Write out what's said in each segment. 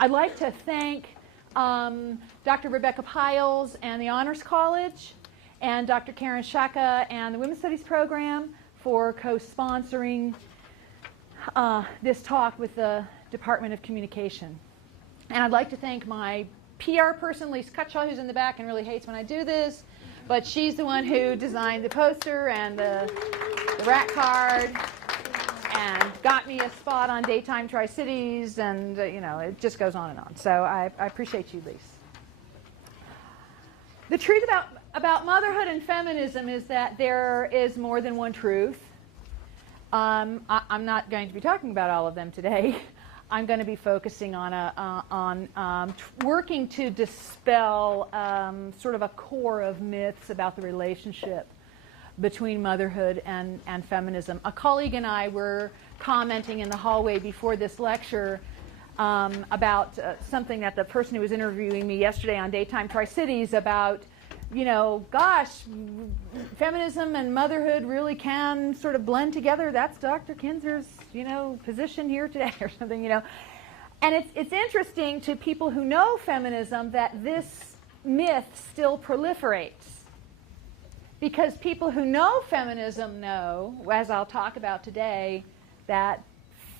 I'd like to thank Dr. Rebecca Piles and the Honors College, and Dr. Karen Shaka and the Women's Studies program for co-sponsoring this talk with the Department of Communication. And I'd like to thank my PR person, Lise Cutshall, who's in the back and really hates when I do this, but she's the one who designed the poster and the rat card and got me a spot on Daytime Tri-Cities, and you know, it just goes on and on. So I appreciate you, Lise. The truth about motherhood and feminism is that there is more than one truth. I'm not going to be talking about all of them today. I'm going to be focusing on working to dispel sort of a core of myths about the relationship between motherhood and feminism. A colleague and I were commenting in the hallway before this lecture about something that the person who was interviewing me yesterday on Daytime Tri-Cities about, you know, gosh, feminism and motherhood really can sort of blend together. That's Dr. Kinser's, you know, position here today or something, you know. And it's interesting to people who know feminism that this myth still proliferates. Because people who know feminism know, as I'll talk about today, that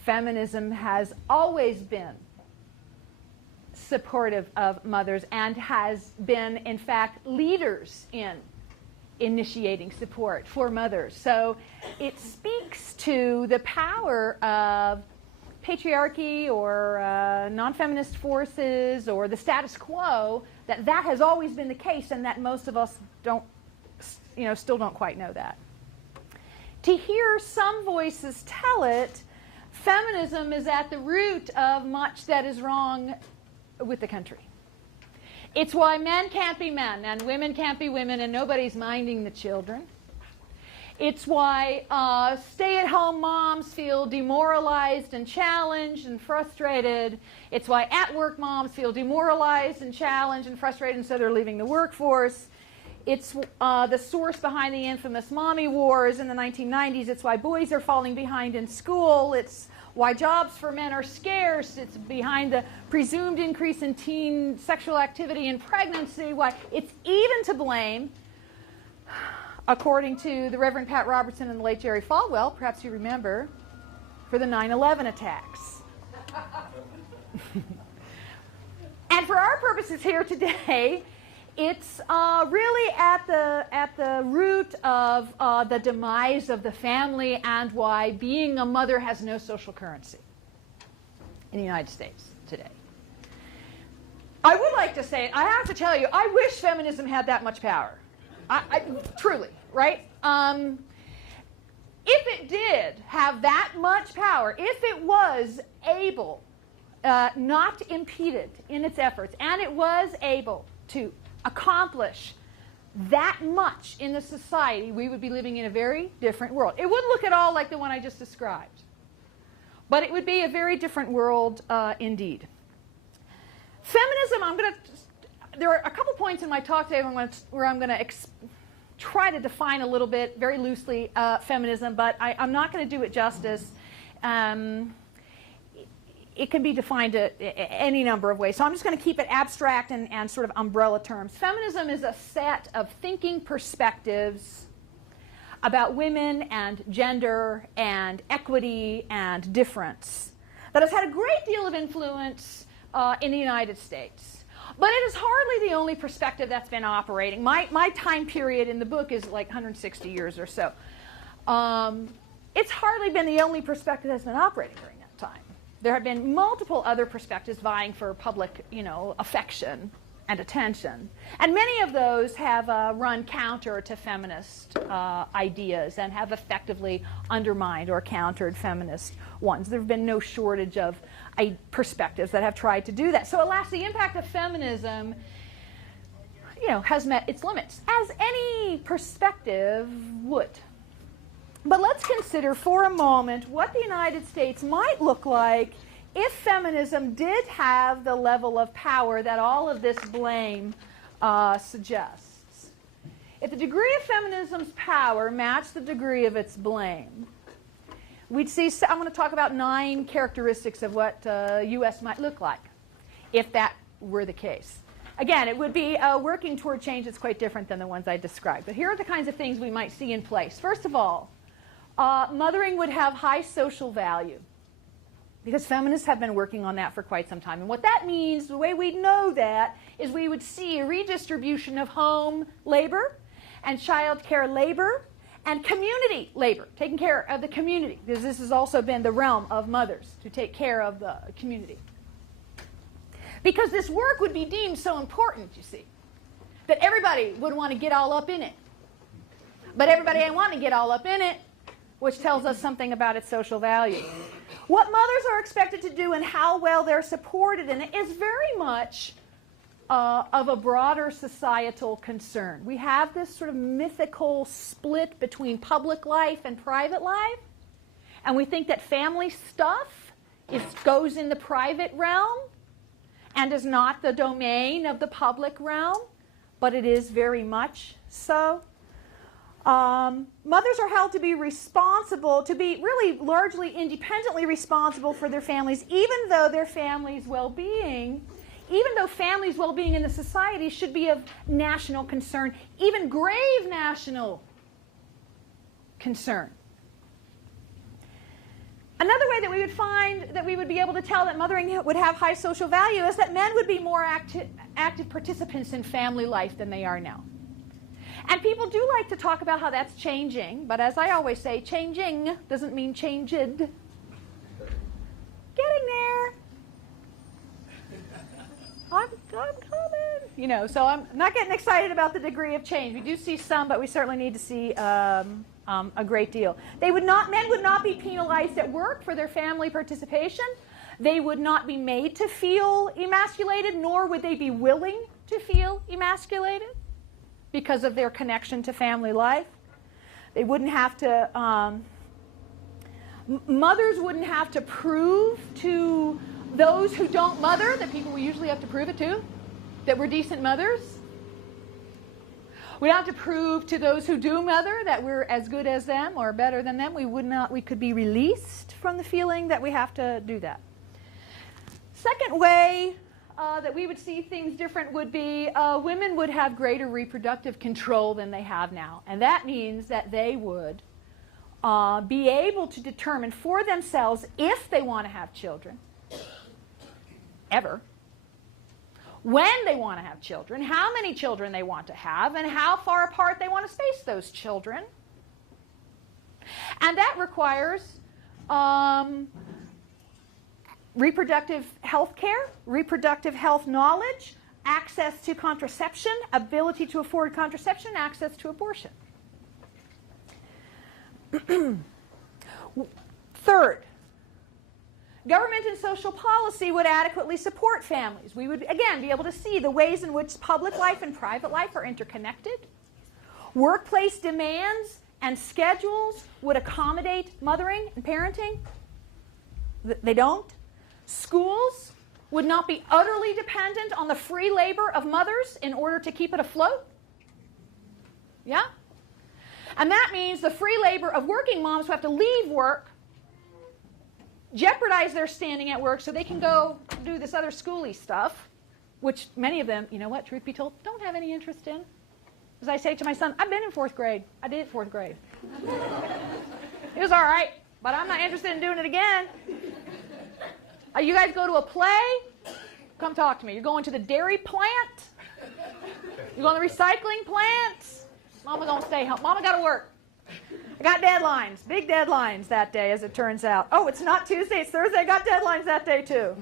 feminism has always been supportive of mothers and has been, in fact, leaders in initiating support for mothers. So it speaks to the power of patriarchy or non-feminist forces or the status quo, that has always been the case, and that most of us still don't quite know that. To hear some voices tell it, feminism is at the root of much that is wrong with the country. It's why men can't be men and women can't be women and nobody's minding the children. It's why stay-at-home moms feel demoralized and challenged and frustrated. It's why at-work moms feel demoralized and challenged and frustrated, and so they're leaving the workforce. It's the source behind the infamous mommy wars in the 1990s. It's why boys are falling behind in school. It's why jobs for men are scarce. It's behind the presumed increase in teen sexual activity and pregnancy. Why it's even to blame, according to the Reverend Pat Robertson and the late Jerry Falwell, perhaps you remember, for the 9/11 attacks. And for our purposes here today, it's really at the root of the demise of the family and why being a mother has no social currency in the United States today. I would like to say, I have to tell you, I wish feminism had that much power. Truly, right? If it did have that much power, if it was able, not impeded in its efforts, and it was able to accomplish that much in the society, we would be living in a very different world. It wouldn't look at all like the one I just described, but it would be a very different world indeed. Feminism, there are a couple points in my talk today where I'm going to try to define a little bit, very loosely, feminism, but I'm not going to do it justice. It can be defined any number of ways. So I'm just going to keep it abstract and sort of umbrella terms. Feminism is a set of thinking perspectives about women and gender and equity and difference that has had a great deal of influence in the United States. But it is hardly the only perspective that's been operating. My time period in the book is like 160 years or so. It's hardly been the only perspective that's been operating during that time. There have been multiple other perspectives vying for public, affection and attention. And many of those have run counter to feminist ideas and have effectively undermined or countered feminist ones. There have been no shortage of perspectives that have tried to do that. So alas, the impact of feminism, has met its limits, as any perspective would. But let's consider for a moment what the United States might look like if feminism did have the level of power that all of this blame suggests. If the degree of feminism's power matched the degree of its blame, we'd see, I'm going to talk about 9 characteristics of what the U.S. might look like. if that were the case. Again, it would be working toward change that's quite different than the ones I described. But here are the kinds of things we might see in place. First of all, mothering would have high social value, because feminists have been working on that for quite some time. And what that means, the way we know that, is we would see a redistribution of home labor and child care labor and community labor, taking care of the community, because this has also been the realm of mothers, to take care of the community. Because this work would be deemed so important, you see, that everybody would want to get all up in it. But everybody ain't want to get all up in it, which tells us something about its social value. What mothers are expected to do and how well they're supported in it is very much of a broader societal concern. We have this sort of mythical split between public life and private life, and we think that family stuff goes in the private realm and is not the domain of the public realm, but it is very much so. Mothers are held to be responsible, to be really largely independently responsible for their families, even though their family's well-being, even though families' well-being in the society should be of national concern, even grave national concern. Another way that we would find that we would be able to tell that mothering would have high social value is that men would be more active participants in family life than they are now. And people do like to talk about how that's changing, but as I always say, changing doesn't mean changed. Getting there. I'm coming. You know, so I'm not getting excited about the degree of change. We do see some, but we certainly need to see a great deal. Men would not be penalized at work for their family participation. They would not be made to feel emasculated, nor would they be willing to feel emasculated because of their connection to family life. They wouldn't have to, mothers wouldn't have to prove to those who don't mother, the people we usually have to prove it to, that we're decent mothers. We don't have to prove to those who do mother that we're as good as them or better than them. We could be released from the feeling that we have to do that. Second way that we would see things different would be women would have greater reproductive control than they have now. And that means that they would be able to determine for themselves if they want to have children, ever, when they want to have children, how many children they want to have, and how far apart they want to space those children. And that requires reproductive health care, reproductive health knowledge, access to contraception, ability to afford contraception, access to abortion. Third, government and social policy would adequately support families. We would, again, be able to see the ways in which public life and private life are interconnected. Workplace demands and schedules would accommodate mothering and parenting. They don't. Schools would not be utterly dependent on the free labor of mothers in order to keep it afloat. Yeah? And that means the free labor of working moms who have to leave work, jeopardize their standing at work so they can go do this other schooly stuff, which many of them, you know what, truth be told, don't have any interest in. As I say to my son, I've been in 4th grade. I did it 4th grade. It was all right, but I'm not interested in doing it again. You guys go to a play? Come talk to me. You're going to the dairy plant? You're going to the recycling plant? Mama gonna stay home. Mama got to work. I got deadlines, big deadlines that day, as it turns out. Oh, it's not Tuesday, it's Thursday. I got deadlines that day too.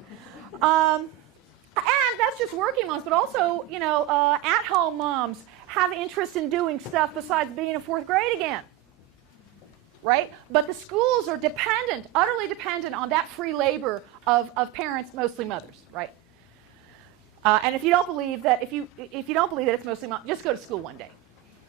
And that's just working moms, but also, you know, at-home moms have interest in doing stuff besides being in 4th grade again, right? But the schools are dependent, utterly dependent on that free labor of parents, mostly mothers, right? And if you don't believe that, if you don't believe that it's mostly moms, just go to school one day.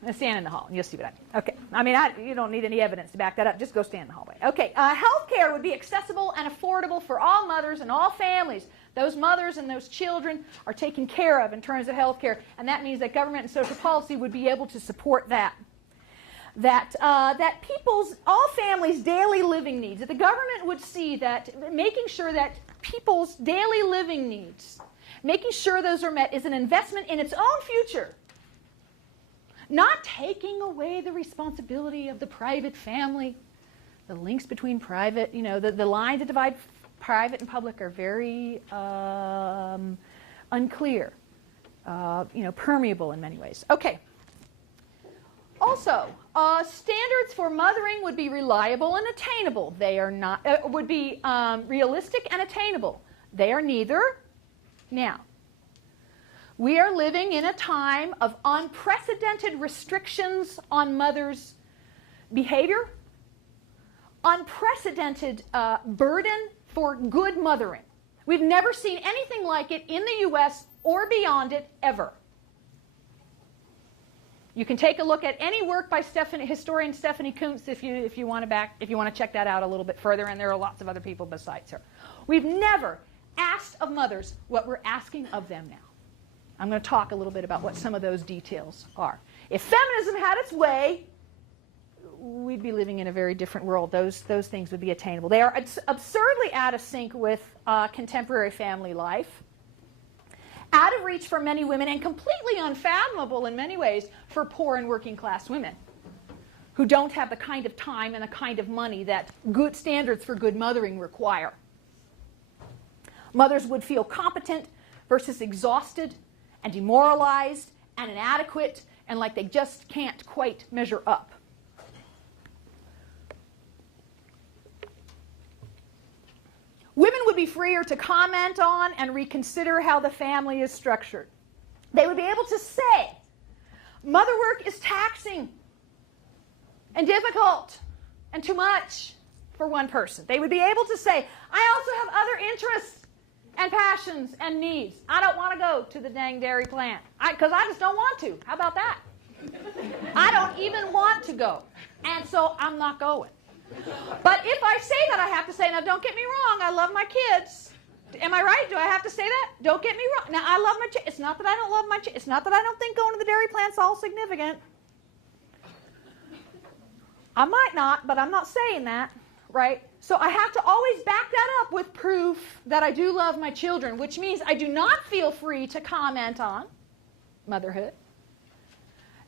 And stand in the hall, and you'll see what I mean. Okay. I mean, you don't need any evidence to back that up. Just go stand in the hallway. Okay. Health care would be accessible and affordable for all mothers and all families. Those mothers and those children are taken care of in terms of health care, and that means that government and social policy would be able to support that. That all families' daily living needs, that the government would see that making sure that people's daily living needs Making sure those are met is an investment in its own future, not taking away the responsibility of the private family. The links between private, the lines that divide private and public are very unclear, permeable in many ways. Okay. Also, standards for mothering would be reliable and attainable. They are not, would be realistic and attainable. They are neither. Now, we are living in a time of unprecedented restrictions on mothers' behavior, unprecedented burden for good mothering. We've never seen anything like it in the U.S. or beyond it ever. You can take a look at any work by historian Stephanie Kuntz if you want to check that out a little bit further, and there are lots of other people besides her. We've never asked of mothers what we're asking of them now. I'm going to talk a little bit about what some of those details are. If feminism had its way, we'd be living in a very different world. Those things would be attainable. They are absurdly out of sync with contemporary family life, out of reach for many women, and completely unfathomable in many ways for poor and working class women who don't have the kind of time and the kind of money that good standards for good mothering require. Mothers would feel competent versus exhausted and demoralized and inadequate and like they just can't quite measure up. Women would be freer to comment on and reconsider how the family is structured. They would be able to say, mother work is taxing and difficult and too much for one person. They would be able to say, I also have other interests and passions and needs. I don't want to go to the dang dairy plant because I just don't want to. How about that? I don't even want to go, and so I'm not going. But if I say that, I have to say, now don't get me wrong, I love my kids. Am I right? Do I have to say that? Don't get me wrong. Now, I love my kids. It's not that I don't love my kids. It's not that I don't think going to the dairy plant's all significant. I might not, but I'm not saying that, right? So I have to always back that up with proof that I do love my children, which means I do not feel free to comment on motherhood.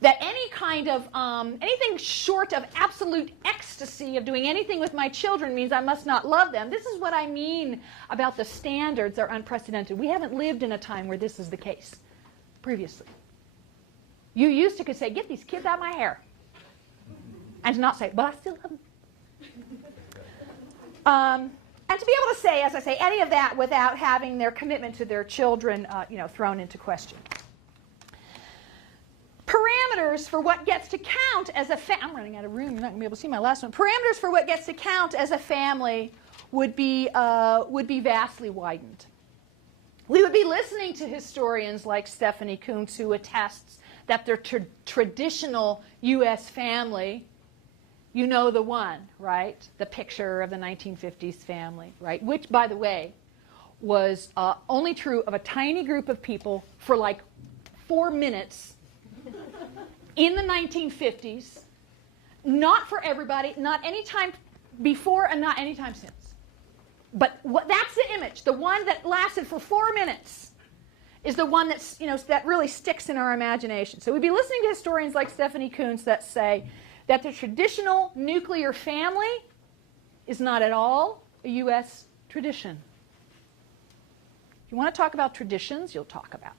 That any kind of, anything short of absolute ecstasy of doing anything with my children means I must not love them. This is what I mean about the standards are unprecedented. We haven't lived in a time where this is the case previously. You used to could say, get these kids out of my hair. And to not say, but I still love them. And to be able to say, as I say, any of that without having their commitment to their children, thrown into question. Parameters for what gets to count as a family. I'm running out of room. You're not going to be able to see my last one. Parameters for what gets to count as a family would be vastly widened. We would be listening to historians like Stephanie Kuntz, who attests that their traditional U.S. family, you know the one, right? The picture of the 1950s family, right? Which, by the way, was only true of a tiny group of people for like 4 minutes in the 1950s, not for everybody, not any time before and not any time since. But that's the image. The one that lasted for 4 minutes is the one that's, that really sticks in our imagination. So we'd be listening to historians like Stephanie Kuntz that say that the traditional nuclear family is not at all a U.S. tradition. If you want to talk about traditions, you'll talk about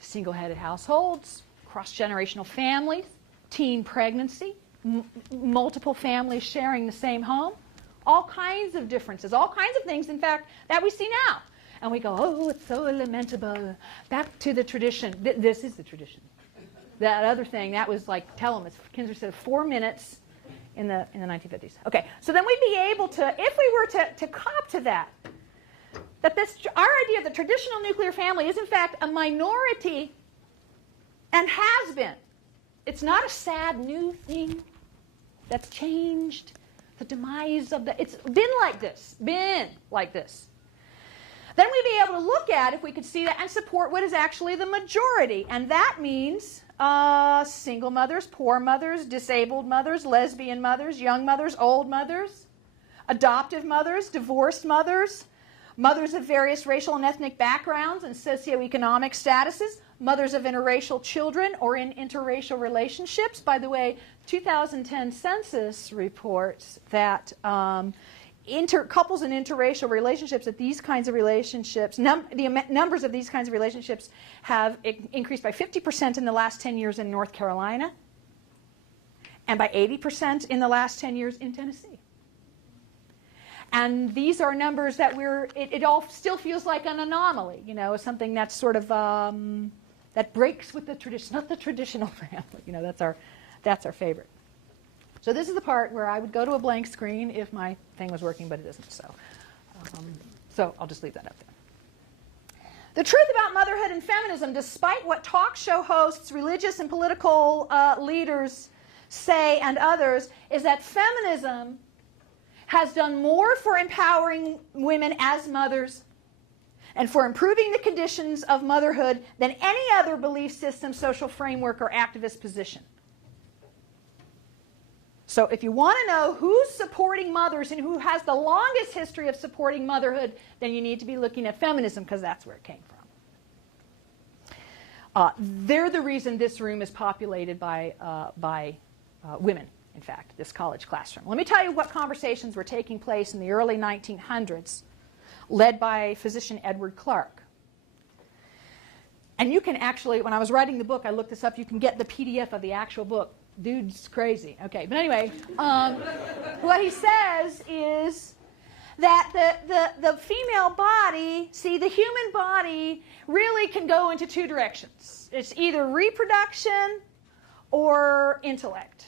single-headed households, cross-generational families, teen pregnancy, multiple families sharing the same home, all kinds of differences, all kinds of things, in fact, that we see now. And we go, oh, it's so lamentable. Back to the tradition. This is the tradition. That other thing, that was like, tell them, as Kinser said, 4 minutes in the 1950s. Okay, so then we'd be able to, if we were to cop to that our idea of the traditional nuclear family is in fact a minority and has been. It's not a sad new thing that's changed. The demise of it's been like this. Then we'd be able to look at, if we could see that, and support what is actually the majority. And that means single mothers, poor mothers, disabled mothers, lesbian mothers, young mothers, old mothers, adoptive mothers, divorced mothers, mothers of various racial and ethnic backgrounds and socioeconomic statuses, mothers of interracial children or in interracial relationships. By the way, 2010 census reports that couples in interracial relationships, that these kinds of relationships, the numbers of these kinds of relationships have increased by 50% in the last 10 years in North Carolina and by 80% in the last 10 years in Tennessee. And these are numbers that it all still feels like an anomaly, you know, something that's sort of, that breaks with the tradition, not the traditional family. You know, that's our favorite. So this is the part where I would go to a blank screen if my thing was working, but it isn't. So I'll just leave that up there. The truth about motherhood and feminism, despite what talk show hosts, religious and political leaders say and others, is that feminism has done more for empowering women as mothers and for improving the conditions of motherhood than any other belief system, social framework, or activist position. So if you want to know who's supporting mothers and who has the longest history of supporting motherhood, then you need to be looking at feminism, because that's where it came from. They're the reason this room is populated by women. In fact, this college classroom. Let me tell you what conversations were taking place in the early 1900s, led by physician Edward Clark. And you can actually, when I was writing the book, I looked this up, you can get the PDF of the actual book. Dude's crazy. Okay, but anyway, what he says is that the female body, see, the human body really can go into two directions. It's either reproduction or intellect.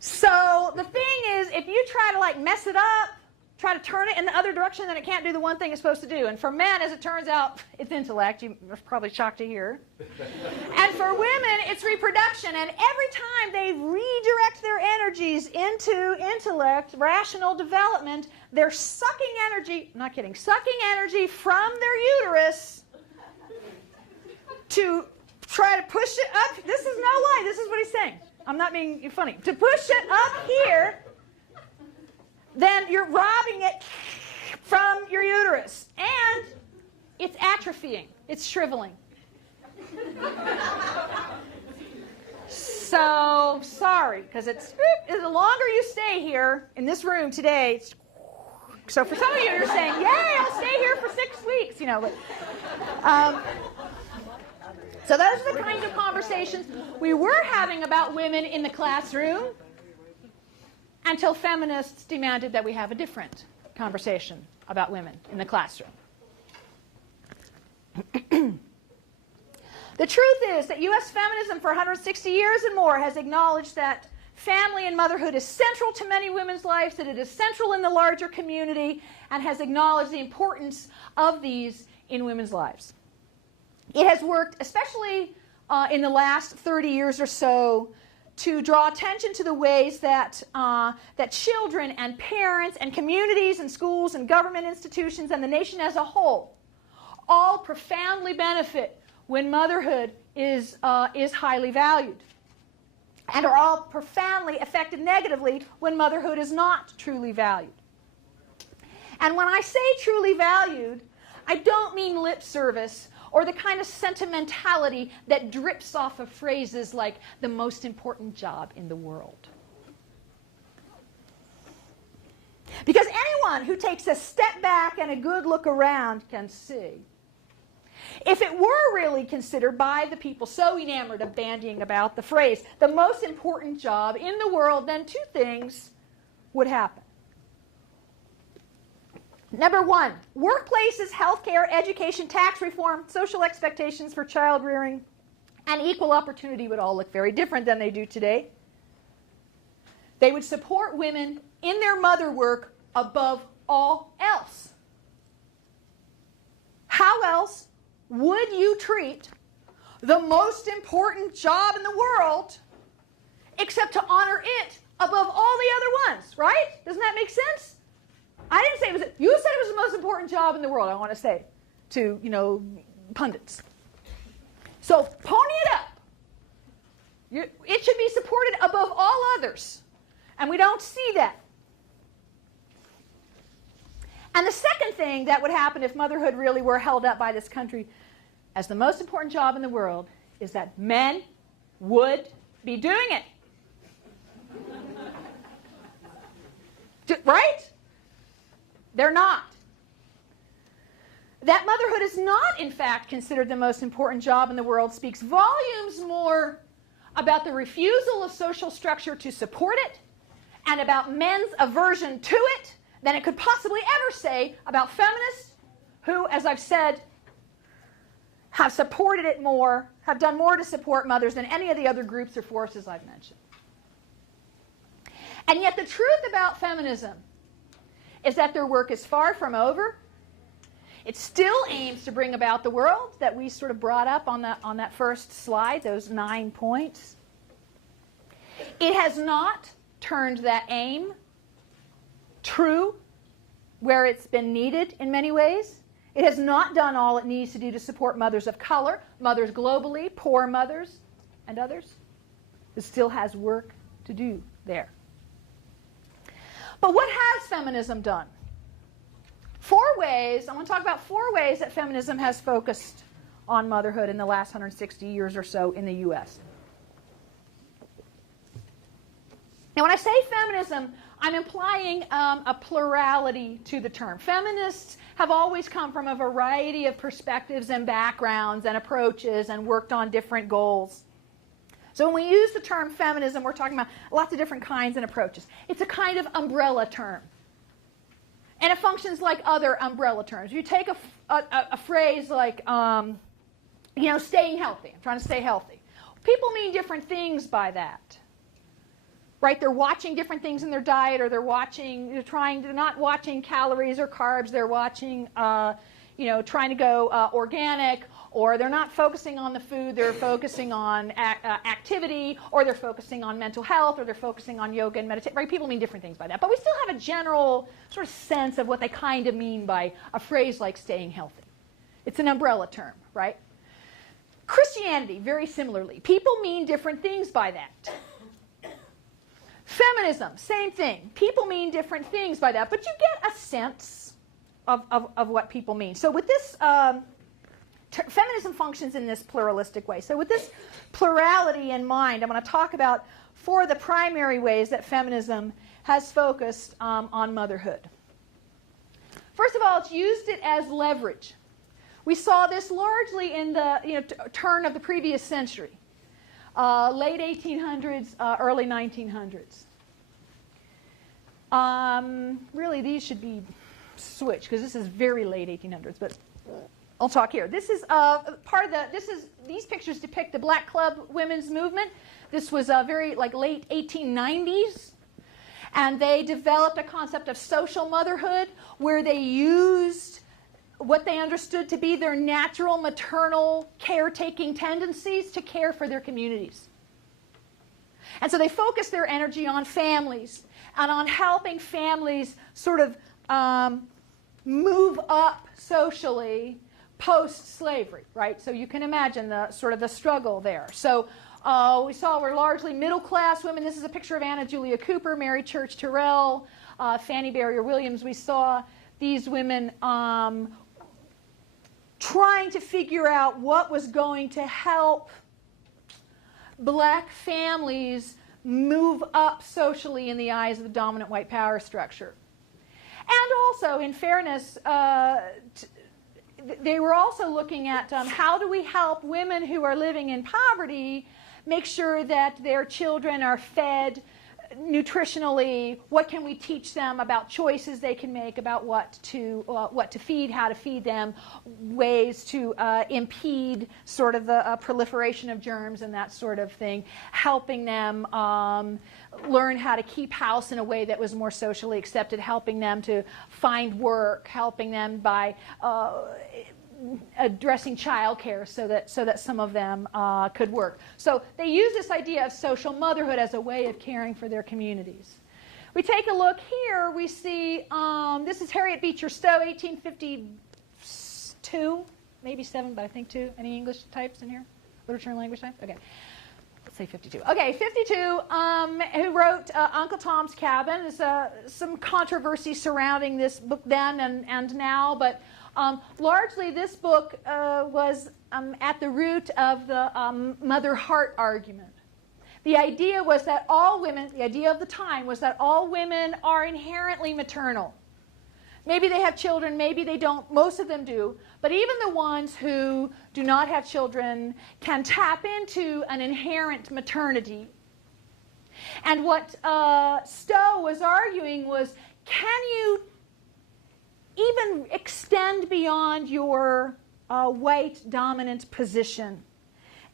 So the thing is, if you try to like mess it up, try to turn it in the other direction, then it can't do the one thing it's supposed to do. And for men, as it turns out, it's intellect. You're probably shocked to hear. And for women, it's reproduction. And every time they redirect their energies into intellect, rational development, they're sucking energy, I'm not kidding, sucking energy from their uterus to try to push it up. This is no lie. This is what he's saying. I'm not being funny. To push it up here, then you're robbing it from your uterus. And it's atrophying. It's shriveling. So, sorry, because the longer you stay here in this room today, so for some of you, you're saying, yay, I'll stay here for 6 weeks, you know. But, so those are the kinds of conversations we were having about women in the classroom until feminists demanded that we have a different conversation about women in the classroom. The truth is that U.S. feminism for 160 years and more has acknowledged that family and motherhood is central to many women's lives, that it is central in the larger community, and has acknowledged the importance of these in women's lives. It has worked, especially in the last 30 years or so, to draw attention to the ways that, that children and parents and communities and schools and government institutions and the nation as a whole all profoundly benefit when motherhood is highly valued, and are all profoundly affected negatively when motherhood is not truly valued. And when I say truly valued, I don't mean lip service or the kind of sentimentality that drips off of phrases like the most important job in the world. Because anyone who takes a step back and a good look around can see, if it were really considered by the people so enamored of bandying about the phrase, the most important job in the world, then two things would happen. Number one, workplaces, healthcare, education, tax reform, social expectations for child rearing, and equal opportunity would all look very different than they do today. They would support women in their mother work above all else. How else would you treat the most important job in the world except to honor it above all the other ones, right? Doesn't that make sense? I didn't say it was, you said it was the most important job in the world, I want to say to, you know, pundits. So pony it up. It should be supported above all others. And we don't see that. And the second thing that would happen if motherhood really were held up by this country as the most important job in the world is that men would be doing it. Right? They're not. That motherhood is not, in fact, considered the most important job in the world speaks volumes more about the refusal of social structure to support it and about men's aversion to it than it could possibly ever say about feminists who, as I've said, have supported it more, have done more to support mothers than any of the other groups or forces I've mentioned. And yet the truth about feminism is that their work is far from over. It still aims to bring about the world that we sort of brought up on that first slide, those 9 points. It has not turned that aim true where it's been needed in many ways. It has not done all it needs to do to support mothers of color, mothers globally, poor mothers, and others. It still has work to do there. But what has feminism done? 4 ways, I want to talk about 4 ways that feminism has focused on motherhood in the last 160 years or so in the U.S. Now, when I say feminism, I'm implying a plurality to the term. Feminists have always come from a variety of perspectives and backgrounds and approaches and worked on different goals. So when we use the term feminism, we're talking about lots of different kinds and approaches. It's a kind of umbrella term. And it functions like other umbrella terms. You take a phrase like, staying healthy. I'm trying to stay healthy. People mean different things by that. Right? They're watching different things in their diet, or they're not watching calories or carbs. They're watching, trying to go organic, or they're not focusing on the food. They're focusing on activity, or they're focusing on mental health, or they're focusing on yoga and meditation. Right? People mean different things by that. But we still have a general sort of sense of what they kind of mean by a phrase like staying healthy. It's an umbrella term, right? Christianity, very similarly. People mean different things by that. Feminism, same thing. People mean different things by that, but you get a sense of what people mean. So with this, feminism functions in this pluralistic way. So with this plurality in mind, I'm going to talk about 4 of the primary ways that feminism has focused on motherhood. First of all, it's used it as leverage. We saw this largely in the turn of the previous century. Late 1800s, early 1900s. Really, these should be switched because this is very late 1800s, but I'll talk here. This is these pictures depict the Black Club women's movement. This was very late 1890s, and they developed a concept of social motherhood where they used what they understood to be their natural maternal caretaking tendencies to care for their communities. And so they focused their energy on families and on helping families sort of move up socially post-slavery, right? So you can imagine the sort of the struggle there. So we saw we're largely middle-class women. This is a picture of Anna Julia Cooper, Mary Church Terrell, Fanny Barrier Williams. We saw these women trying to figure out what was going to help black families move up socially in the eyes of the dominant white power structure. And also, in fairness, they were also looking at how do we help women who are living in poverty make sure that their children are fed nutritionally. What can we teach them about choices they can make about what to feed, how to feed them, ways to impede sort of the proliferation of germs and that sort of thing, helping them learn how to keep house in a way that was more socially accepted, helping them to find work, helping them by addressing childcare so that some of them could work. So they use this idea of social motherhood as a way of caring for their communities. We take a look here, we see, this is Harriet Beecher Stowe, 1852, maybe 7, but I think 2. Any English types in here? Literature and language types? Okay. say 52. Okay, 52, who wrote Uncle Tom's Cabin. There's some controversy surrounding this book then and now, but largely this book was at the root of the mother-heart argument. The idea was that all women, the idea of the time was that all women are inherently maternal. Maybe they have children, maybe they don't, most of them do, but even the ones who do not have children can tap into an inherent maternity. And what Stowe was arguing was, can you even extend beyond your white dominant position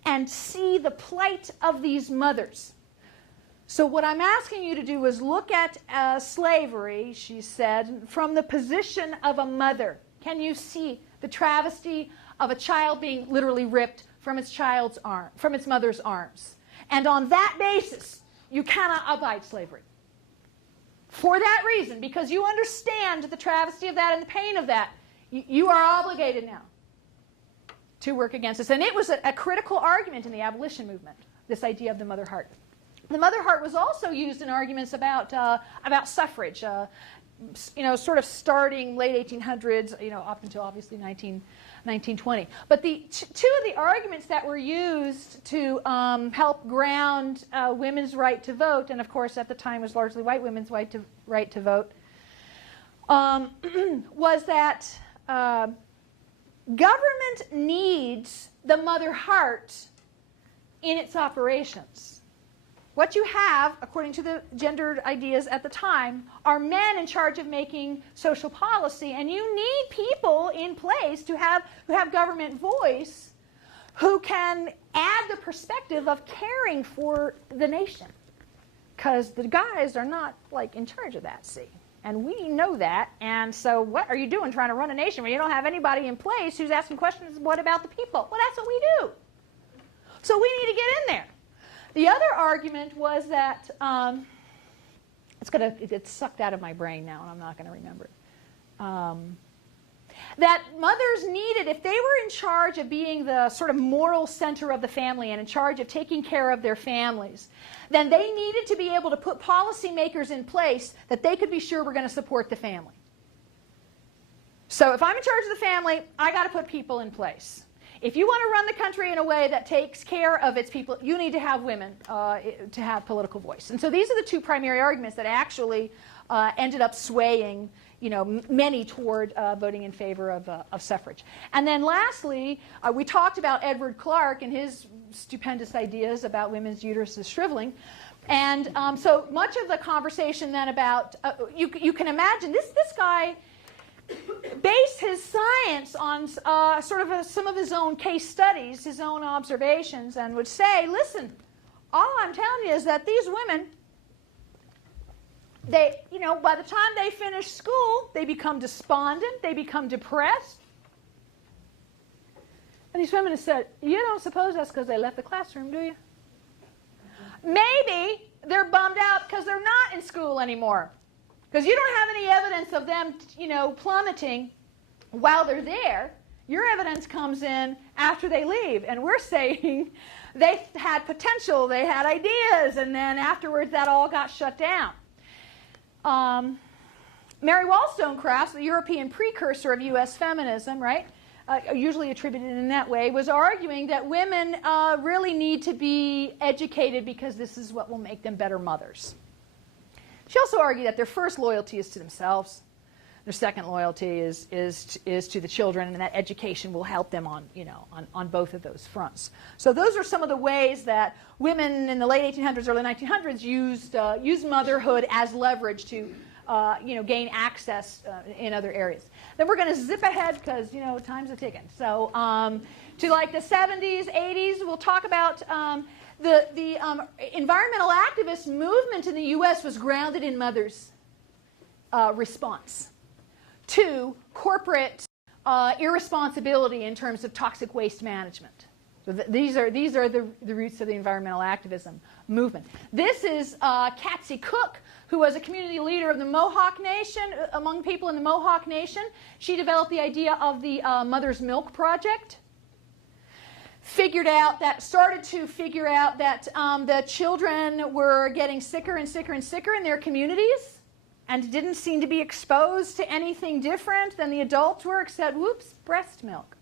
and see the plight of these mothers? So what I'm asking you to do is look at slavery, she said, from the position of a mother. Can you see the travesty of a child being literally ripped from its mother's arms? And on that basis, you cannot abide slavery. For that reason, because you understand the travesty of that and the pain of that, you are obligated now to work against this. And it was a critical argument in the abolition movement, this idea of the mother heart. The mother heart was also used in arguments about suffrage, sort of starting late 1800s, up until obviously 1920. But two of the arguments that were used to help ground women's right to vote, and of course at the time was largely white women's right to vote, was that government needs the mother heart in its operations. What you have, according to the gendered ideas at the time, are men in charge of making social policy, and you need people in place who have government voice, who can add the perspective of caring for the nation, because the guys are not in charge of that, see, and we know that. And so what are you doing trying to run a nation when you don't have anybody in place who's asking questions? What about the people? Well, that's what we do. So we need to get in there. The other argument was that, it's sucked out of my brain now and I'm not going to remember it, that mothers needed, if they were in charge of being the sort of moral center of the family and in charge of taking care of their families, then they needed to be able to put policymakers in place that they could be sure were going to support the family. So if I'm in charge of the family, I got to put people in place. If you want to run the country in a way that takes care of its people, you need to have women to have political voice. And so these are the two primary arguments that actually ended up swaying, many toward voting in favor of suffrage. And then lastly, we talked about Edward Clark and his stupendous ideas about women's uteruses shriveling. And so much of the conversation then about, you can imagine, this guy based his science on some of his own case studies, his own observations, and would say, listen, all I'm telling you is that these women, they, by the time they finish school, they become despondent, they become depressed. And these women have said, you don't suppose that's because they left the classroom, do you? Maybe they're bummed out because they're not in school anymore. Because you don't have any evidence of them, plummeting while they're there. Your evidence comes in after they leave. And we're saying they had potential, they had ideas, and then afterwards that all got shut down. Mary Wollstonecraft, the European precursor of U.S. feminism, right, usually attributed in that way, was arguing that women really need to be educated because this is what will make them better mothers. She also argued that their first loyalty is to themselves. Their second loyalty is to the children, and that education will help them on both of those fronts. So those are some of the ways that women in the late 1800s, early 1900s used motherhood as leverage to gain access in other areas. Then we're going to zip ahead because time's a ticking. So to the 70s, 80s, we'll talk about. The environmental activist movement in the U.S. was grounded in mothers' response to corporate irresponsibility in terms of toxic waste management. So these are the roots of the environmental activism movement. This is Katsy Cook, who was a community leader of the Mohawk Nation, among people in the Mohawk Nation. She developed the idea of the Mother's Milk Project. started to figure out that the children were getting sicker and sicker and sicker in their communities and didn't seem to be exposed to anything different than the adults were, except, whoops, breast milk.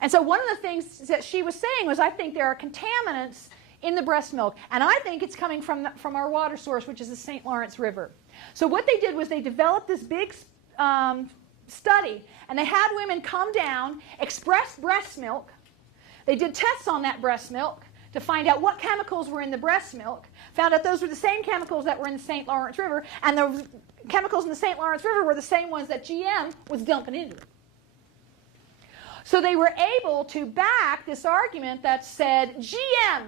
And so one of the things that she was saying was, I think there are contaminants in the breast milk, and I think it's coming from our water source, which is the St. Lawrence River. So what they did was they developed this big study, and they had women come down, express breast milk. They did tests on that breast milk to find out what chemicals were in the breast milk, found out those were the same chemicals that were in the St. Lawrence River, and the chemicals in the St. Lawrence River were the same ones that GM was dumping into it. So they were able to back this argument that said, GM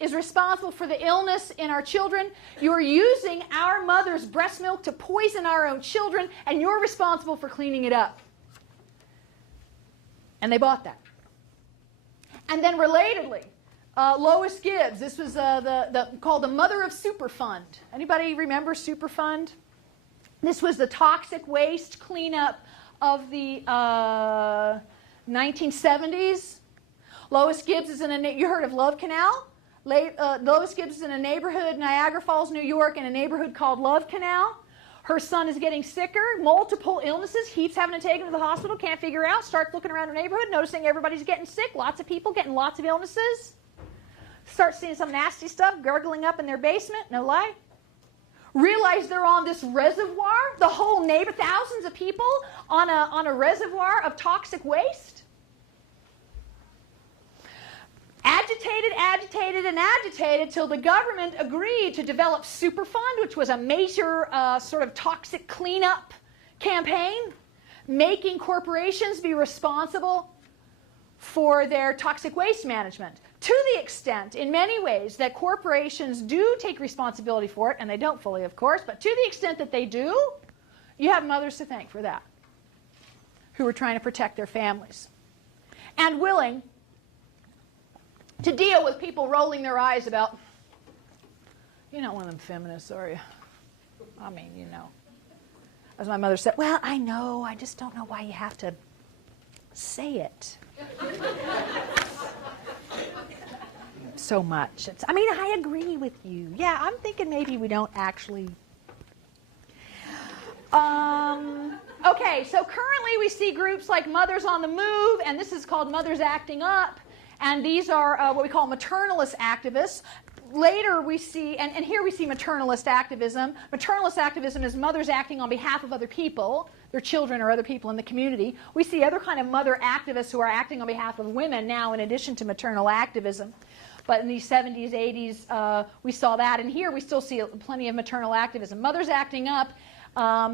is responsible for the illness in our children. You're using our mother's breast milk to poison our own children, and you're responsible for cleaning it up. And they bought that. And then relatedly, Lois Gibbs, this was called the Mother of Superfund. Anybody remember Superfund? This was the toxic waste cleanup of the 1970s. Lois Gibbs is you heard of Love Canal? Lois Gibbs is in a neighborhood, Niagara Falls, New York, in a neighborhood called Love Canal. Her son is getting sicker, multiple illnesses, keeps having to take him to the hospital, can't figure out, starts looking around her neighborhood, noticing everybody's getting sick, lots of people getting lots of illnesses. Starts seeing some nasty stuff gurgling up in their basement, no lie. Realize they're on this reservoir, the whole neighbor, thousands of people on a reservoir of toxic waste. Agitated till the government agreed to develop Superfund, which was a major sort of toxic cleanup campaign, making corporations be responsible for their toxic waste management, to the extent, in many ways, that corporations do take responsibility for it, and they don't fully, of course, but to the extent that they do, you have mothers to thank for that, who are trying to protect their families, and willing to deal with people rolling their eyes about, you're not one of them feminists, are you? I mean, you know. As my mother said, well, I know, I just don't know why you have to say it. So much. I agree with you. Yeah, I'm thinking maybe we don't actually. Okay, so currently we see groups like Mothers on the Move, and this is called Mothers Acting Up. And these are what we call maternalist activists. Later we see, and here we see maternalist activism. Maternalist activism is mothers acting on behalf of other people, their children or other people in the community. We see other kind of mother activists who are acting on behalf of women now in addition to maternal activism. But in the 70s, 80s, we saw that. And here we still see plenty of maternal activism. Mothers Acting Up,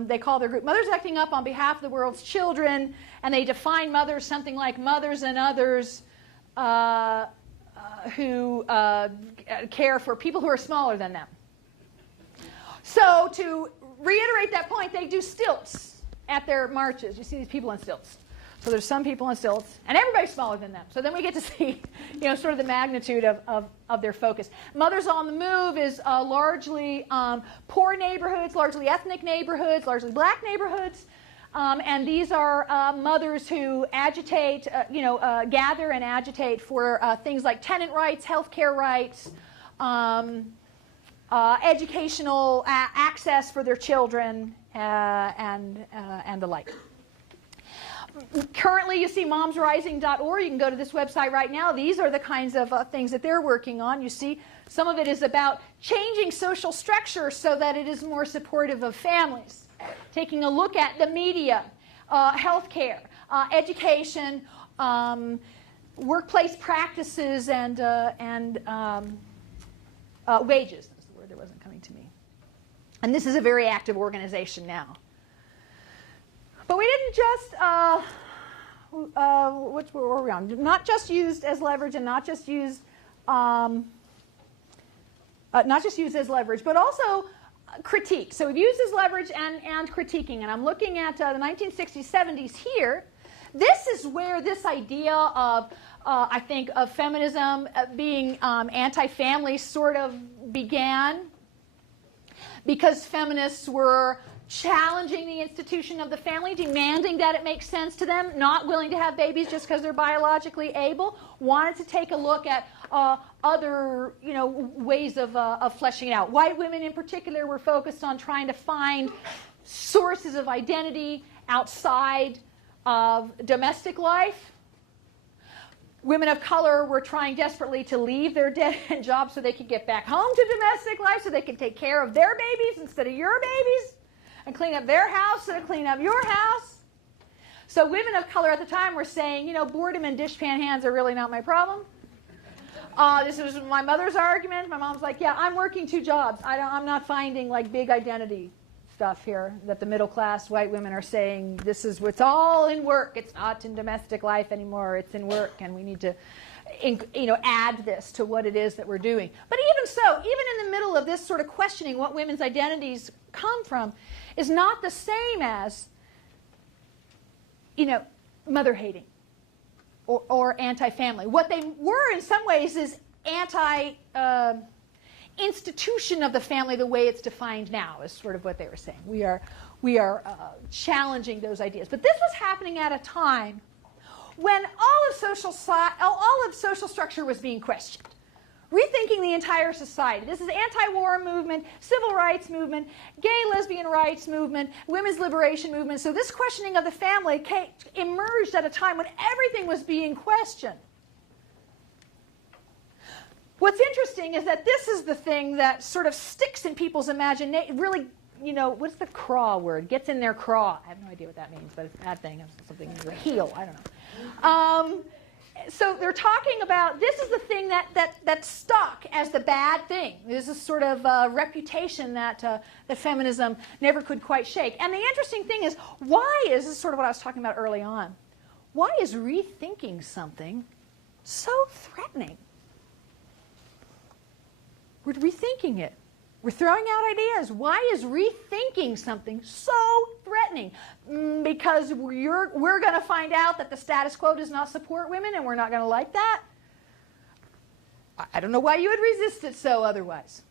they call their group Mothers Acting Up on behalf of the world's children. And they define mothers something like mothers and others who care for people who are smaller than them. So to reiterate that point, they do stilts at their marches. You see these people on stilts. So there's some people on stilts, and everybody's smaller than them. So then we get to see, sort of the magnitude of their focus. Mothers on the Move is largely poor neighborhoods, largely ethnic neighborhoods, largely black neighborhoods. And these are mothers who agitate, gather and agitate for things like tenant rights, healthcare rights, educational access for their children, and the like. Currently, you see momsrising.org. You can go to this website right now. These are the kinds of things that they're working on. You see, some of it is about changing social structure so that it is more supportive of families. Taking a look at the media, healthcare, education, workplace practices, and wages. That's the word that wasn't coming to me. And this is a very active organization now. But we didn't just, what were we on? Not just used as leverage and not just used as leverage, but also critique. So we've used as leverage and critiquing. And I'm looking at the 1960s, 70s here. This is where this idea of, I think, of feminism being anti-family sort of began. Because feminists were challenging the institution of the family, demanding that it makes sense to them, not willing to have babies just because they're biologically able, wanted to take a look at other ways of fleshing it out. White women in particular were focused on trying to find sources of identity outside of domestic life. Women of color were trying desperately to leave their dead-end jobs so they could get back home to domestic life, so they could take care of their babies instead of your babies, and clean up their house instead of clean up your house. So women of color at the time were saying, boredom and dishpan hands are really not my problem. This was my mother's argument. My mom's like, yeah, I'm working 2 jobs. I'm not finding like big identity stuff here that the middle class white women are saying. This is what's all in work. It's not in domestic life anymore. It's in work, and we need to add this to what it is that we're doing. But even so, even in the middle of this sort of questioning what women's identities come from is not the same as mother hating or anti-family. What they were in some ways is institution of the family the way it's defined now is sort of what they were saying. We are challenging those ideas. But this was happening at a time when all of social structure was being questioned. Rethinking the entire society. This is anti-war movement, civil rights movement, gay lesbian rights movement, women's liberation movement. So this questioning of the family emerged at a time when everything was being questioned. What's interesting is that this is the thing that sort of sticks in people's imagination, really, what's the craw word? Gets in their craw. I have no idea what that means, but it's that thing. It's something in your heel. I don't know. So they're talking about, this is the thing that stuck as the bad thing. This is sort of a reputation that feminism never could quite shake. And the interesting thing is, this is sort of what I was talking about early on. Why is rethinking something so threatening? We're rethinking it. We're throwing out ideas. Why is rethinking something so threatening? Because we're going to find out that the status quo does not support women, and we're not going to like that? I don't know why you would resist it so otherwise.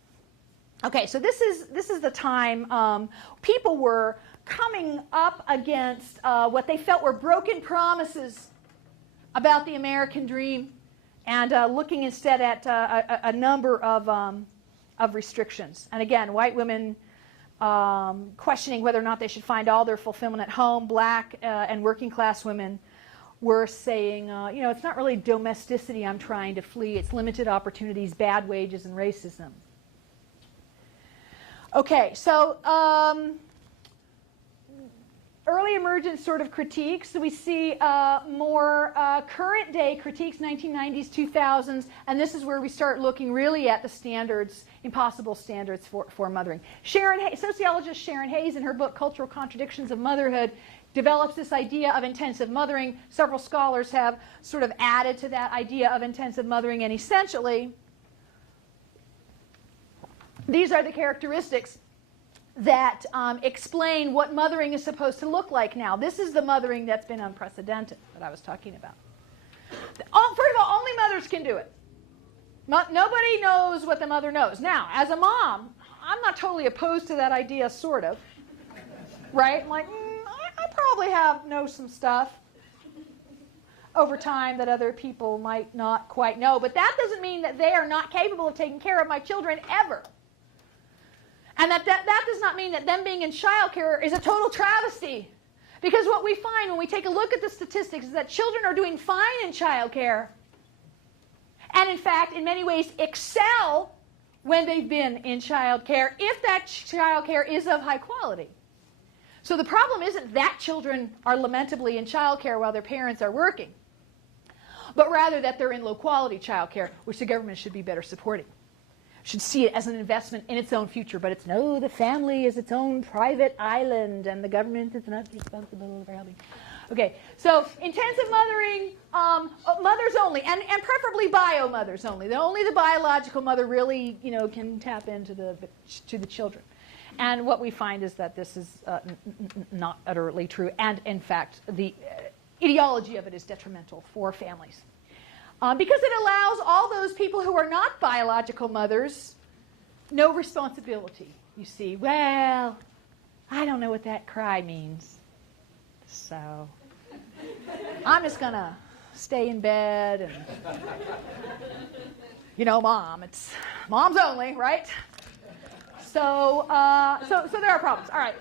Okay, so this is the time people were coming up against what they felt were broken promises about the American dream, and looking instead at a number of restrictions. And again, white women questioning whether or not they should find all their fulfillment at home. Black and working class women were saying, it's not really domesticity I'm trying to flee. It's limited opportunities, bad wages, and racism. Okay, so early emergent sort of critiques. So we see more current day critiques, 1990s, 2000s, and this is where we start looking really at the standards, impossible standards for mothering. Sociologist Sharon Hayes, in her book Cultural Contradictions of Motherhood, develops this idea of intensive mothering. Several scholars have sort of added to that idea of intensive mothering, and essentially these are the characteristics that explain what mothering is supposed to look like now. This is the mothering that's been unprecedented that I was talking about. First of all, only mothers can do it. Nobody knows what the mother knows. Now, as a mom, I'm not totally opposed to that idea, sort of. Right? I'm like, I probably know some stuff over time that other people might not quite know. But that doesn't mean that they are not capable of taking care of my children ever. And that does not mean that them being in childcare is a total travesty. Because what we find when we take a look at the statistics is that children are doing fine in childcare. And in fact, in many ways, excel when they've been in childcare if that childcare is of high quality. So the problem isn't that children are lamentably in childcare while their parents are working, but rather that they're in low-quality childcare, which the government should be better supporting. Should see it as an investment in its own future, but the family is its own private island, and the government is not responsible for helping. Okay, so intensive mothering, mothers only, and preferably bio mothers only. Only the biological mother really, can tap into the children. And what we find is that this is not utterly true, and in fact, the ideology of it is detrimental for families. Because it allows all those people who are not biological mothers no responsibility. You see, well, I don't know what that cry means. So I'm just going to stay in bed and, Mom, it's moms only, right? So there are problems. All right.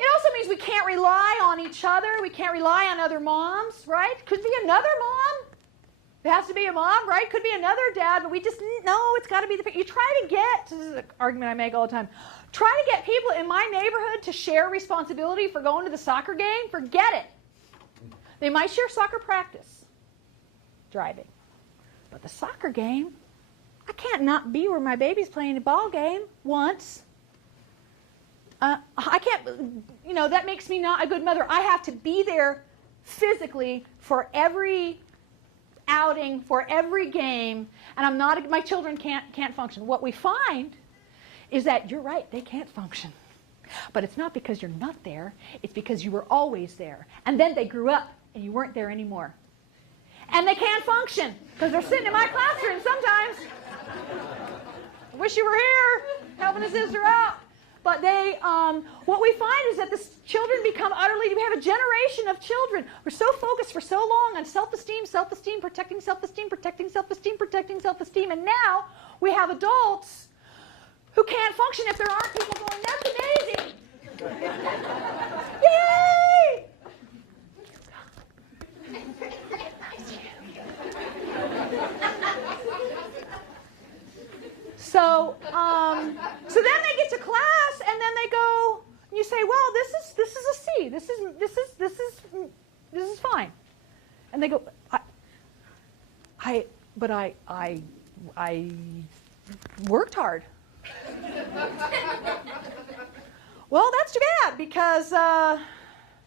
It also means we can't rely on each other. We can't rely on other moms, right? Could be another mom. It has to be a mom, right? Could be another dad, but we just know it's got to be the. You try to get. This is an argument I make all the time. Try to get people in my neighborhood to share responsibility for going to the soccer game. Forget it. They might share soccer practice, driving, but the soccer game, I can't not be where my baby's playing a ball game once. I can't, that makes me not a good mother. I have to be there physically for every outing, for every game, and I'm not. My children can't function. What we find is that you're right, they can't function. But it's not because you're not there, it's because you were always there. And then they grew up and you weren't there anymore. And they can't function because they're sitting in my classroom sometimes. I wish you were here, helping a sister out. But what we find is that the children become utterly, we have a generation of children. We're so focused for so long on self-esteem, protecting self-esteem, protecting self-esteem, protecting self-esteem. And now we have adults who can't function if there aren't people going, that's amazing. Yay! So then they get to class, and then they go. And you say, "Well, this is a C. This is fine." And they go, "I worked hard." Well, that's too bad because I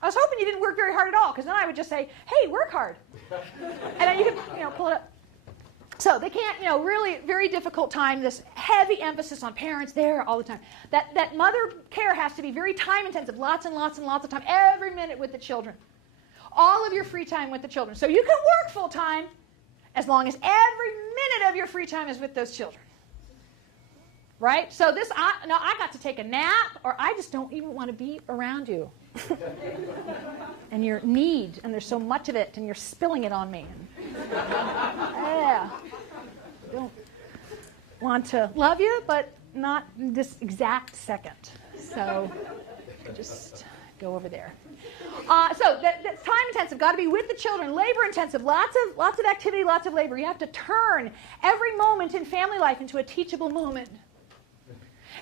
was hoping you didn't work very hard at all. Because then I would just say, "Hey, work hard," and then you could pull it up. So they can't, really very difficult time, this heavy emphasis on parents there all the time. That mother care has to be very time intensive, lots and lots and lots of time, every minute with the children. All of your free time with the children. So you can work full time as long as every minute of your free time is with those children. Right? So I got to take a nap, or I just don't even want to be around you. And your need, and there's so much of it, and you're spilling it on me. Yeah. Don't want to love you, but not this exact second. So just go over there. So that's time intensive. Got to be with the children. Labor intensive. Lots of activity. Lots of labor. You have to turn every moment in family life into a teachable moment.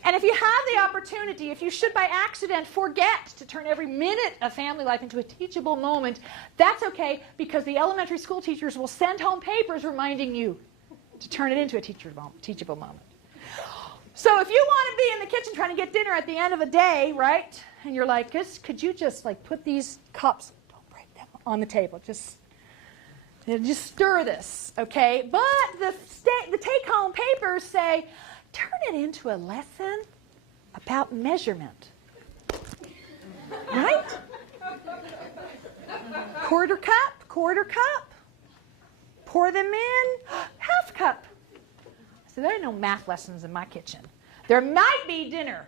And if you have the opportunity, if you should by accident forget to turn every minute of family life into a teachable moment, that's okay, because the elementary school teachers will send home papers reminding you to turn it into a teachable moment. So if you want to be in the kitchen trying to get dinner at the end of a day, right, and you're like, could you just put these cups, don't break them, on the table, just stir this, okay? But the take-home papers say, turn it into a lesson about measurement. Right? Quarter cup. Pour them in, half cup. So there are no math lessons in my kitchen. There might be dinner.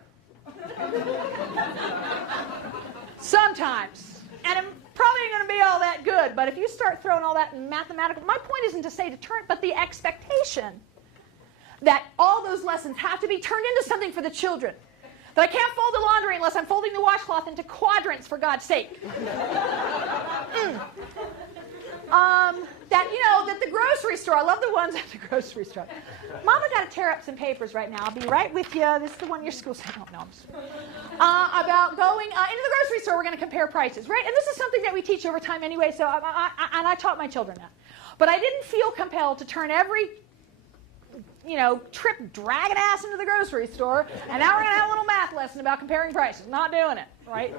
Sometimes. And it probably ain't going to be all that good. But if you start throwing all that in mathematical, my point isn't to say to turn, but the expectation that all those lessons have to be turned into something for the children. That I can't fold the laundry unless I'm folding the washcloth into quadrants, for God's sake. That the grocery store, I love the ones at the grocery store. Mama got to tear up some papers right now. I'll be right with you. This is the one your school said. No, I'm just about going into the grocery store, we're going to compare prices, right? And this is something that we teach over time anyway, so I taught my children that. But I didn't feel compelled to turn every trip dragging ass into the grocery store, and now we're going to have a little math lesson about comparing prices. Not doing it, right?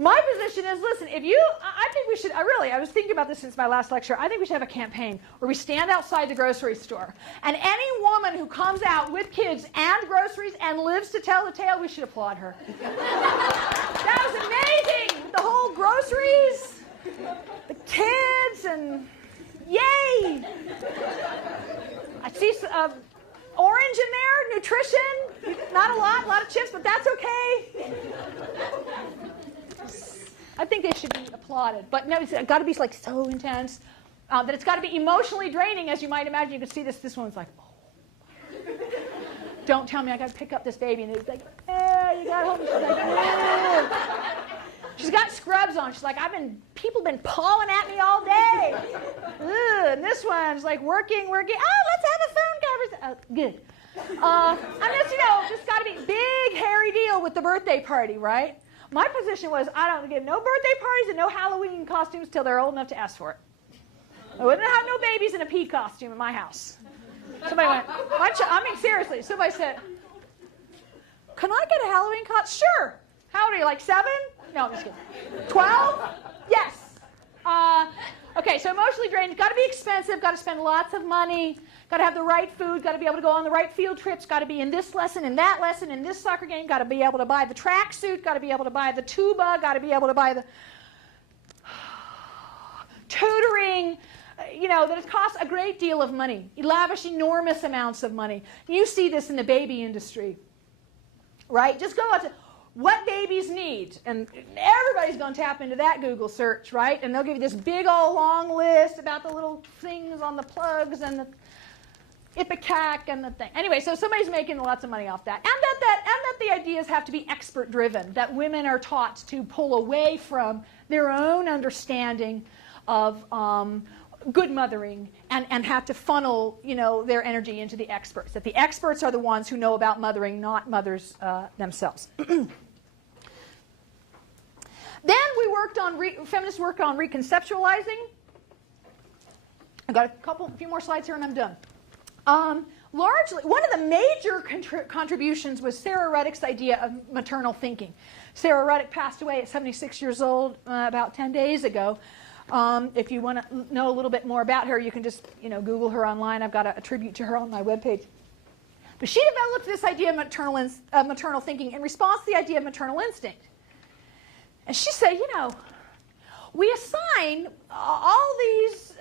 My position is, listen, I think we should, I was thinking about this since my last lecture, I think we should have a campaign where we stand outside the grocery store, and any woman who comes out with kids and groceries and lives to tell the tale, we should applaud her. That was amazing! The whole groceries, the kids, and yay! I see orange in there, nutrition. Not a lot of chips, but that's okay. I think they should be applauded. But no, it's got to be like so intense that it's got to be emotionally draining, as you might imagine. You can see this one's like, oh. Don't tell me I got to pick up this baby. And it's like, you got to help me. She's like, oh. She's got scrubs on. She's like, people been pawing at me all day. And this one's like working. Oh, let's have a phone conversation. Good. I'm just got to be big, hairy deal with the birthday party, right? My position was, I don't give no birthday parties and no Halloween costumes till they're old enough to ask for it. I wouldn't have no babies in a pea costume in my house. Somebody went, seriously, somebody said, can I get a Halloween costume? Sure. How old are you, like 7? No, I'm just kidding. 12? Yes. Okay, so emotionally drained. Got to be expensive. Got to spend lots of money. Got to have the right food. Got to be able to go on the right field trips. Got to be in this lesson, in that lesson, in this soccer game. Got to be able to buy the tracksuit. Got to be able to buy the tuba. Got to be able to buy the tutoring. That it costs a great deal of money. Lavish enormous amounts of money. You see this in the baby industry, right? Just go out to what babies need, and everybody's going to tap into that Google search, right? And they'll give you this big old long list about the little things on the plugs and the ipecac and the thing. Anyway, so somebody's making lots of money off that, and that the ideas have to be expert driven. That women are taught to pull away from their own understanding of good mothering and have to funnel their energy into the experts. That the experts are the ones who know about mothering, not mothers themselves. Then we worked on, feminists worked on reconceptualizing. I've got a few more slides here and I'm done. Largely, one of the major contributions was Sarah Ruddick's idea of maternal thinking. Sarah Ruddick passed away at 76 years old about 10 days ago. If you want to know a little bit more about her, you can just Google her online. I've got a tribute to her on my webpage. But she developed this idea of maternal thinking in response to the idea of maternal instinct. And she said, we assign all these,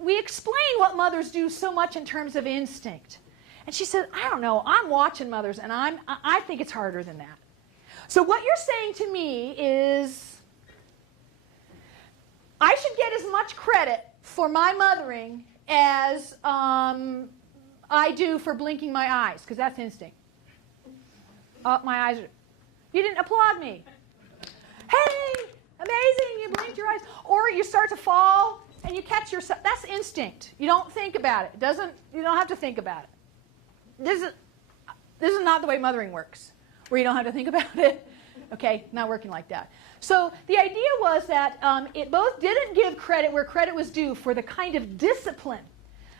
we explain what mothers do so much in terms of instinct. And she said, I don't know, I'm watching mothers and I think it's harder than that. So what you're saying to me is I should get as much credit for my mothering as I do for blinking my eyes, because that's instinct. My eyes are, you didn't applaud me. Hey, amazing, you blinked your eyes. Or you start to fall and you catch yourself. That's instinct. You don't think about it. You don't have to think about it. This is not the way mothering works, where you don't have to think about it. Okay, not working like that. So the idea was that it both didn't give credit where credit was due for the kind of discipline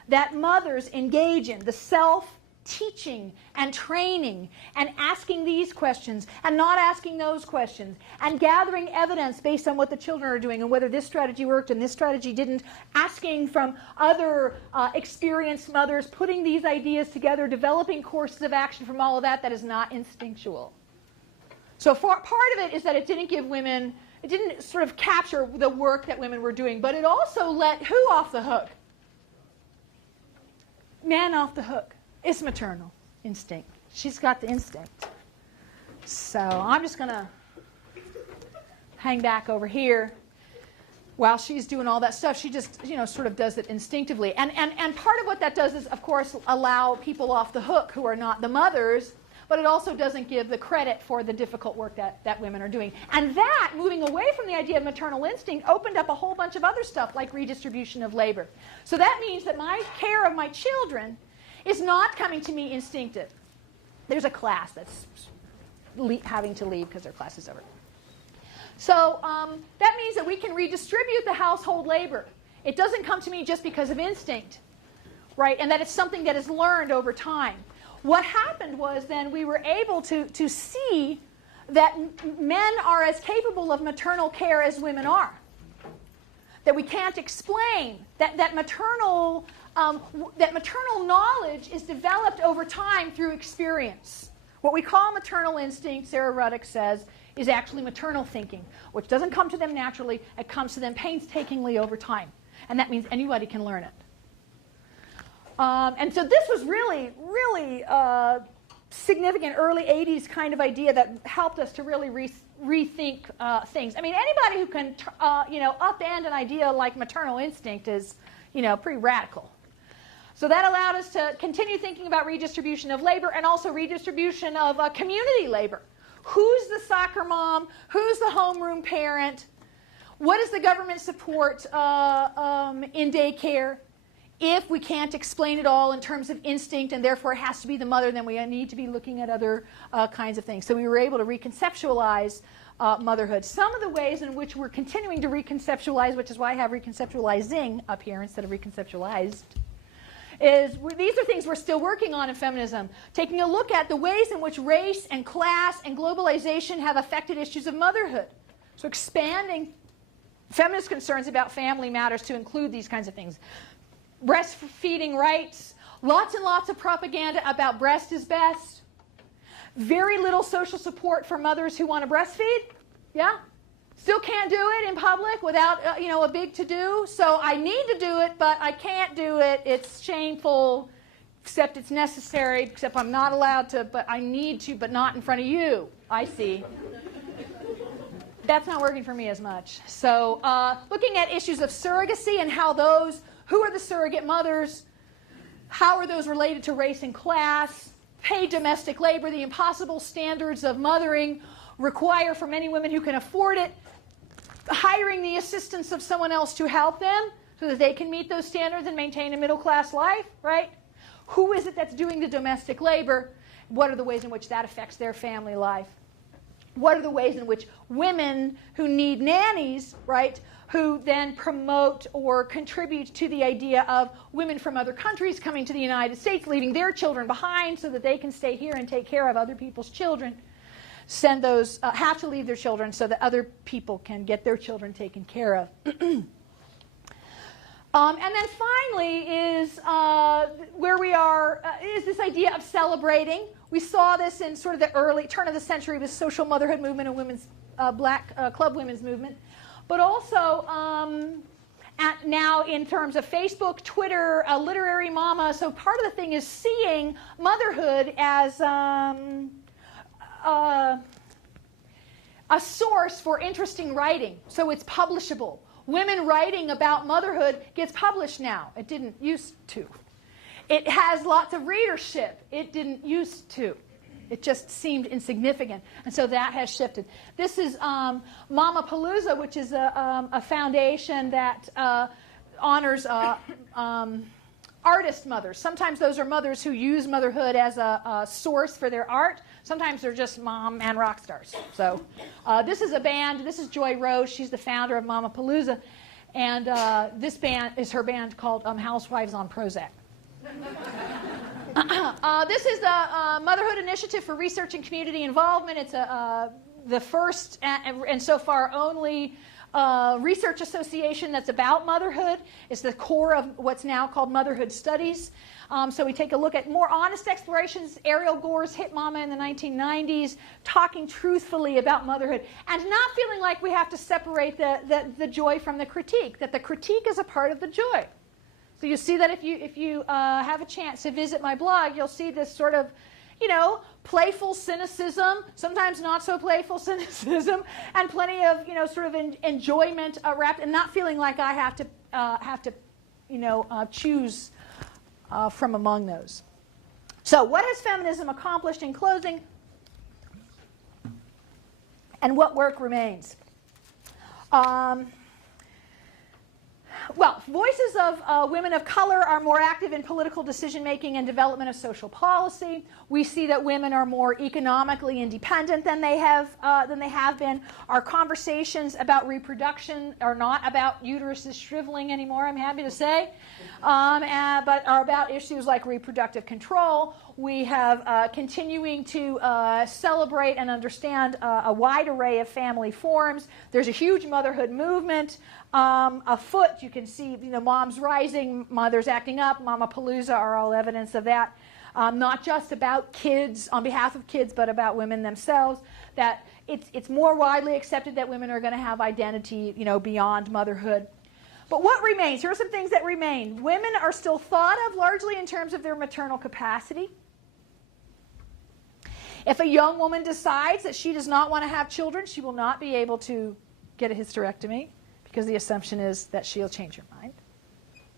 that mothers engage in, the self-teaching and training and asking these questions and not asking those questions and gathering evidence based on what the children are doing and whether this strategy worked and this strategy didn't, asking from other experienced mothers, putting these ideas together, developing courses of action from all of that is not instinctual. So part of it is that it didn't give women, it didn't sort of capture the work that women were doing, but it also let who off the hook? Men off the hook. It's maternal instinct. She's got the instinct. So I'm just going to hang back over here while she's doing all that stuff. She just, sort of does it instinctively. And part of what that does is, of course, allow people off the hook who are not the mothers, but it also doesn't give the credit for the difficult work that women are doing. And that, moving away from the idea of maternal instinct, opened up a whole bunch of other stuff like redistribution of labor. So that means that my care of my children is not coming to me instinctive. There's a class that's having to leave because their class is over. So that means that we can redistribute the household labor. It doesn't come to me just because of instinct, right? And that it's something that is learned over time. What happened was then we were able to see that men are as capable of maternal care as women are. That we can't explain that maternal knowledge is developed over time through experience. What we call maternal instinct, Sarah Ruddick says, is actually maternal thinking, which doesn't come to them naturally. It comes to them painstakingly over time. And that means anybody can learn it. And so this was really, really significant early 80s kind of idea that helped us to really rethink things. I mean, anybody who can, upend an idea like maternal instinct is, pretty radical. So that allowed us to continue thinking about redistribution of labor and also redistribution of community labor. Who's the soccer mom? Who's the homeroom parent? What is the government support in daycare? If we can't explain it all in terms of instinct and therefore it has to be the mother, then we need to be looking at other kinds of things. So we were able to reconceptualize motherhood. Some of the ways in which we're continuing to reconceptualize, which is why I have reconceptualizing up here instead of reconceptualized, is these are things we're still working on in feminism. Taking a look at the ways in which race and class and globalization have affected issues of motherhood. So expanding feminist concerns about family matters to include these kinds of things. Breastfeeding rights, lots and lots of propaganda about breast is best. Very little social support for mothers who want to breastfeed. Yeah? Still can't do it in public without a big to-do. So I need to do it, but I can't do it. It's shameful, except it's necessary, except I'm not allowed to, but I need to, but not in front of you. I see. That's not working for me as much. So looking at issues of surrogacy and how those, who are the surrogate mothers, how are those related to race and class, paid domestic labor, the impossible standards of mothering require for many women who can afford it, hiring the assistance of someone else to help them so that they can meet those standards and maintain a middle-class life, right? Who is it that's doing the domestic labor? What are the ways in which that affects their family life? What are the ways in which women who need nannies, right, who then promote or contribute to the idea of women from other countries coming to the United States, leaving their children behind so that they can stay here and take care of other people's children, send those, have to leave their children so that other people can get their children taken care of. And then finally is where we are, is this idea of celebrating. We saw this in sort of the early turn of the century with social motherhood movement and women's black club women's movement. But also now in terms of Facebook, Twitter, literary mama. So part of the thing is seeing motherhood as a source for interesting writing. So it's publishable. Women writing about motherhood gets published now. It didn't used to. It has lots of readership. It didn't used to. It just seemed insignificant. And so that has shifted. This is Mamapalooza, which is a foundation that honors artist mothers. Sometimes those are mothers who use motherhood as a source for their art. Sometimes they're just mom and rock stars. So this is a band. This is Joy Rose. She's the founder of Mamapalooza. And this band is her band called Housewives on Prozac. This is the Motherhood Initiative for Research and Community Involvement. It's the first and so far only research association that's about motherhood. It's the core of what's now called Motherhood Studies. So we take a look at more honest explorations. Ariel Gore's Hit Mama in the 1990s, talking truthfully about motherhood and not feeling like we have to separate the joy from the critique, that the critique is a part of the joy. So you see that if you have a chance to visit my blog, you'll see this sort of, playful cynicism, sometimes not so playful cynicism, and plenty of, sort of enjoyment wrapped, and not feeling like I have to choose from among those. So what has feminism accomplished in closing, and what work remains? Well, voices of women of color are more active in political decision-making and development of social policy. We see that women are more economically independent than they have been. Our conversations about reproduction are not about uteruses shriveling anymore, I'm happy to say, but are about issues like reproductive control. We have continuing to celebrate and understand a wide array of family forms. There's a huge motherhood movement afoot. You can see, moms rising, mothers acting up, Mamapalooza are all evidence of that. Not just about kids, on behalf of kids, but about women themselves. That it's more widely accepted that women are going to have identity, beyond motherhood. But what remains? Here are some things that remain. Women are still thought of largely in terms of their maternal capacity. If a young woman decides that she does not want to have children, she will not be able to get a hysterectomy because the assumption is that she'll change her mind.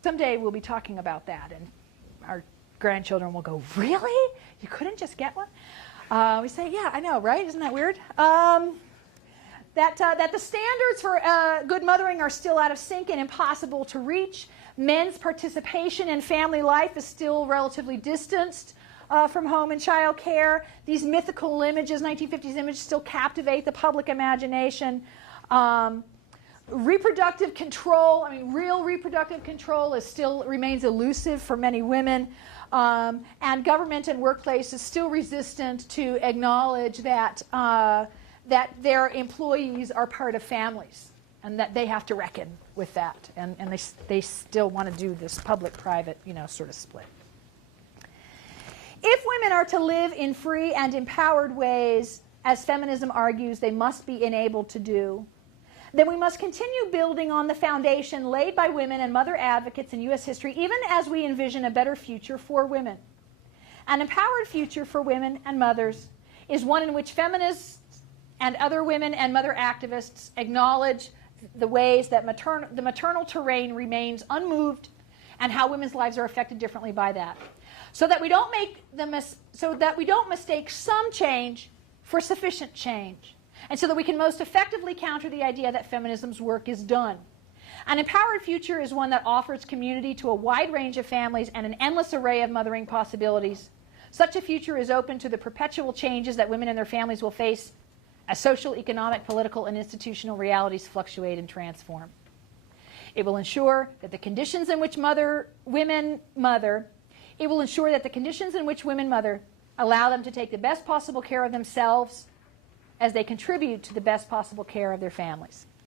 Someday we'll be talking about that, and our grandchildren will go, really? You couldn't just get one? We say, yeah, I know, right? Isn't that weird? That the standards for good mothering are still out of sync and impossible to reach. Men's participation in family life is still relatively distanced from home and child care. These mythical images, 1950s images, still captivate the public imagination. Reproductive control, real reproductive control still remains elusive for many women. And government and workplace is still resistant to acknowledge that their employees are part of families and that they have to reckon with that. And they still want to do this public-private, sort of split. If women are to live in free and empowered ways, as feminism argues they must be enabled to do, then we must continue building on the foundation laid by women and mother advocates in U.S. history, even as we envision a better future for women. An empowered future for women and mothers is one in which feminists and other women and mother activists acknowledge the ways that the maternal terrain remains unmoved and how women's lives are affected differently by that. So that we don't mistake some change for sufficient change. And so that we can most effectively counter the idea that feminism's work is done. An empowered future is one that offers community to a wide range of families and an endless array of mothering possibilities. Such a future is open to the perpetual changes that women and their families will face as social, economic, political, and institutional realities fluctuate and transform. It will ensure that the conditions in which women mother allow them to take the best possible care of themselves as they contribute to the best possible care of their families.